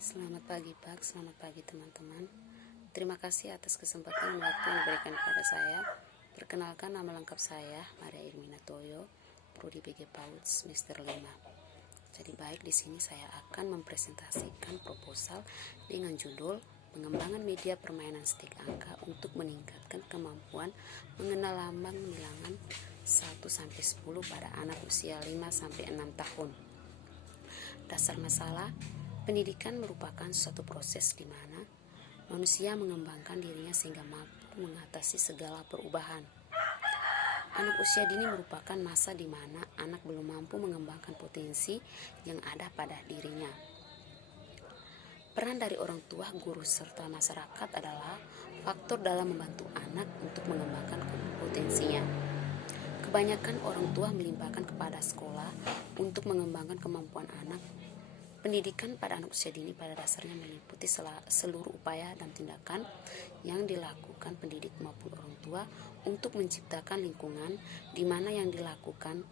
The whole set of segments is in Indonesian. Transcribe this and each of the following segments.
Selamat pagi Pak, selamat pagi teman-teman. Terima kasih atas kesempatan dan waktu yang diberikan kepada saya. Perkenalkan, nama lengkap saya Maria Irmina Toyo, Prodi PG PAUD semester 5. Jadi baik, di sini saya akan mempresentasikan proposal dengan judul pengembangan media permainan stik angka untuk meningkatkan kemampuan mengenal lambang bilangan 1-10 pada anak usia 5-6 tahun. Dasar masalah, pendidikan merupakan suatu proses di mana manusia mengembangkan dirinya sehingga mampu mengatasi segala perubahan. Anak usia dini merupakan masa di mana anak belum mampu mengembangkan potensi yang ada pada dirinya. Peran dari orang tua, guru, serta masyarakat adalah faktor dalam membantu anak untuk mengembangkan potensinya. Kebanyakan orang tua melimpahkan kepada sekolah untuk mengembangkan kemampuan anak. Pendidikan pada anak usia dini pada dasarnya meliputi seluruh upaya dan tindakan yang dilakukan pendidik maupun orang tua untuk menciptakan lingkungan di mana yang dilakukan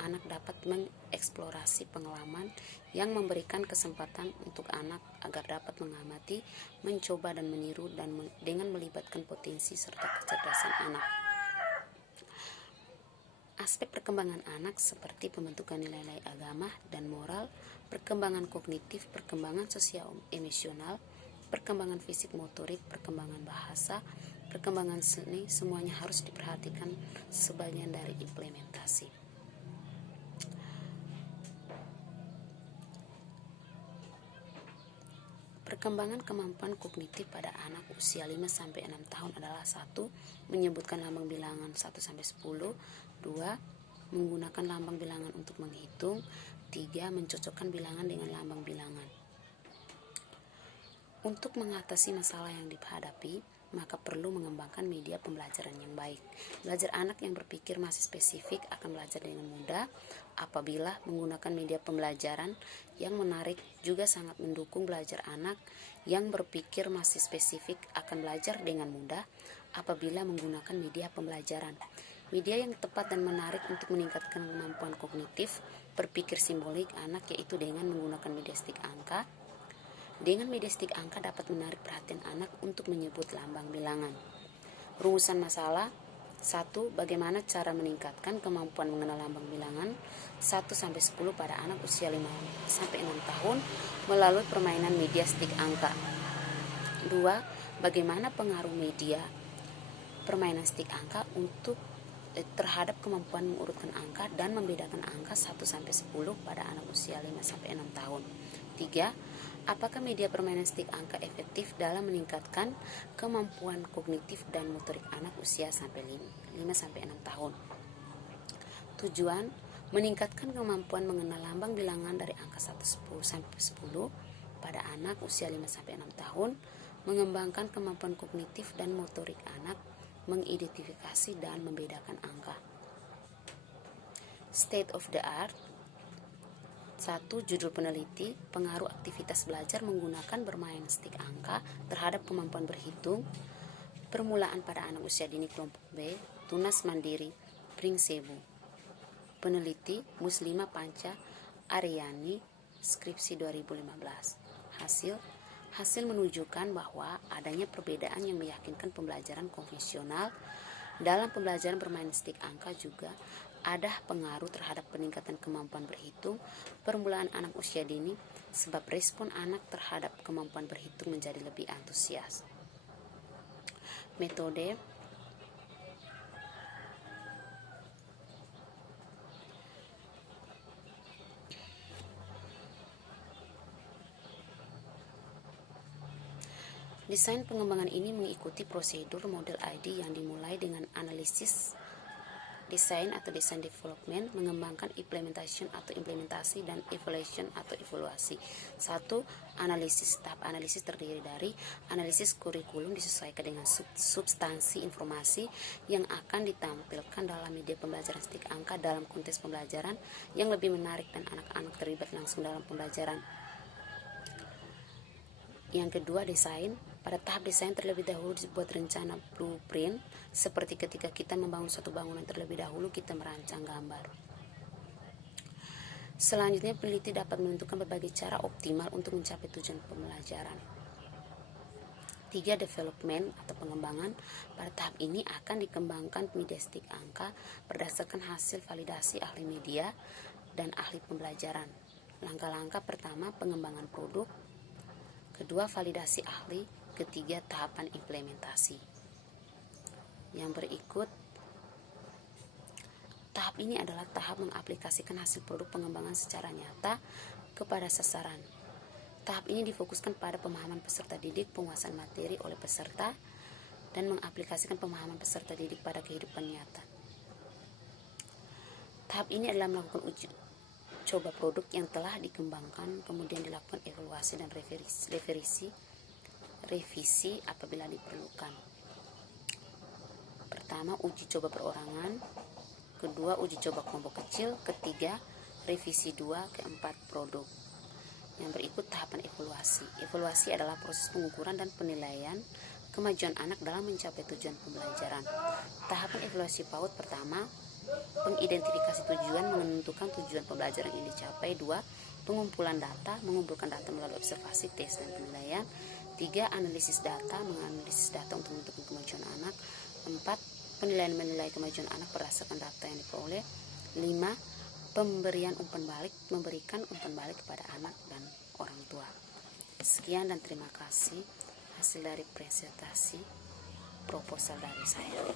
anak dapat mengeksplorasi pengalaman yang memberikan kesempatan untuk anak agar dapat mengamati, mencoba dan meniru dan dengan melibatkan potensi serta kecerdasan anak. Aspek perkembangan anak seperti pembentukan nilai-nilai agama dan moral, perkembangan kognitif, perkembangan sosial emosional, perkembangan fisik motorik, perkembangan bahasa, perkembangan seni, semuanya harus diperhatikan sebagian dari implementasi. Perkembangan kemampuan kognitif pada anak usia 5-6 tahun adalah 1. Menyebutkan lambang bilangan 1-10. 2. Menggunakan lambang bilangan untuk menghitung. 3. Mencocokkan bilangan dengan lambang bilangan. Untuk mengatasi masalah yang dihadapi, maka perlu mengembangkan media pembelajaran yang baik. Belajar anak yang berpikir masih spesifik akan belajar dengan mudah. Apabila menggunakan media pembelajaran yang menarik juga sangat mendukung belajar anak yang berpikir masih spesifik akan belajar dengan mudah apabila menggunakan media pembelajaran. Media yang tepat dan menarik untuk meningkatkan kemampuan kognitif, berpikir simbolik anak yaitu dengan menggunakan media stik angka. Dengan media stik angka dapat menarik perhatian anak untuk menyebut lambang bilangan. Rumusan masalah 1. Bagaimana cara meningkatkan kemampuan mengenal lambang bilangan 1-10 pada anak usia 5-6 tahun melalui permainan media stik angka. 2. Bagaimana pengaruh media permainan stik angka untuk terhadap kemampuan mengurutkan angka dan membedakan angka 1-10 pada anak usia 5-6 tahun. 3. Apakah media permainan stik angka efektif dalam meningkatkan kemampuan kognitif dan motorik anak usia 5-6 tahun? Tujuan, meningkatkan kemampuan mengenal lambang bilangan dari angka 1-10 pada anak usia 5-6 tahun, mengembangkan kemampuan kognitif dan motorik anak, mengidentifikasi dan membedakan angka. State of the art. 1. Judul peneliti, pengaruh aktivitas belajar menggunakan bermain stik angka terhadap kemampuan berhitung. Permulaan pada anak usia dini kelompok B, Tunas Mandiri, Pringsebu. Peneliti, Muslima Panca Aryani, skripsi 2015. Hasil menunjukkan bahwa adanya perbedaan yang meyakinkan pembelajaran konvensional dalam pembelajaran bermain stik angka juga ada pengaruh terhadap peningkatan kemampuan berhitung permulaan anak usia dini sebab respon anak terhadap kemampuan berhitung menjadi lebih antusias. Metode desain pengembangan ini mengikuti prosedur model ID yang dimulai dengan analisis desain atau design development, mengembangkan implementation atau implementasi, dan evaluation atau evaluasi. 1. Analisis. Tahap analisis terdiri dari analisis kurikulum disesuaikan dengan substansi informasi yang akan ditampilkan dalam media pembelajaran stik angka dalam konteks pembelajaran yang lebih menarik dan anak-anak terlibat langsung dalam pembelajaran. Yang kedua, desain. Pada tahap desain terlebih dahulu dibuat rencana blueprint, seperti ketika kita membangun suatu bangunan terlebih dahulu kita merancang gambar. Selanjutnya, peneliti dapat menentukan berbagai cara optimal untuk mencapai tujuan pembelajaran. 3. Development atau pengembangan. Pada tahap ini akan dikembangkan mediastik angka berdasarkan hasil validasi ahli media dan ahli pembelajaran. Langkah-langkah pertama, pengembangan produk. Kedua, validasi ahli. Ketiga, tahapan implementasi. Yang berikut, tahap ini adalah tahap mengaplikasikan hasil produk pengembangan secara nyata kepada sasaran. Tahap ini difokuskan pada pemahaman peserta didik, penguasaan materi oleh peserta, dan mengaplikasikan pemahaman peserta didik pada kehidupan nyata. Tahap ini adalah melakukan uji coba produk yang telah dikembangkan, kemudian dilakukan evaluasi dan revisi apabila diperlukan. Pertama, uji coba perorangan. Kedua, uji coba kelompok kecil. Ketiga, revisi 2. Keempat, produk. Yang berikut tahapan evaluasi. Evaluasi adalah proses pengukuran dan penilaian kemajuan anak dalam mencapai tujuan pembelajaran. Tahapan evaluasi PAUD pertama, pengidentifikasi tujuan, menentukan tujuan pembelajaran yang dicapai. 2. Pengumpulan data, mengumpulkan data melalui observasi, tes, dan penilaian. 3. Analisis data, menganalisis data untuk menentukan kemajuan anak. 4. Penilaian menilai kemajuan anak berdasarkan data yang diperoleh. 5. Pemberian umpan balik, memberikan umpan balik kepada anak dan orang tua. Sekian dan terima kasih hasil dari presentasi proposal dari saya.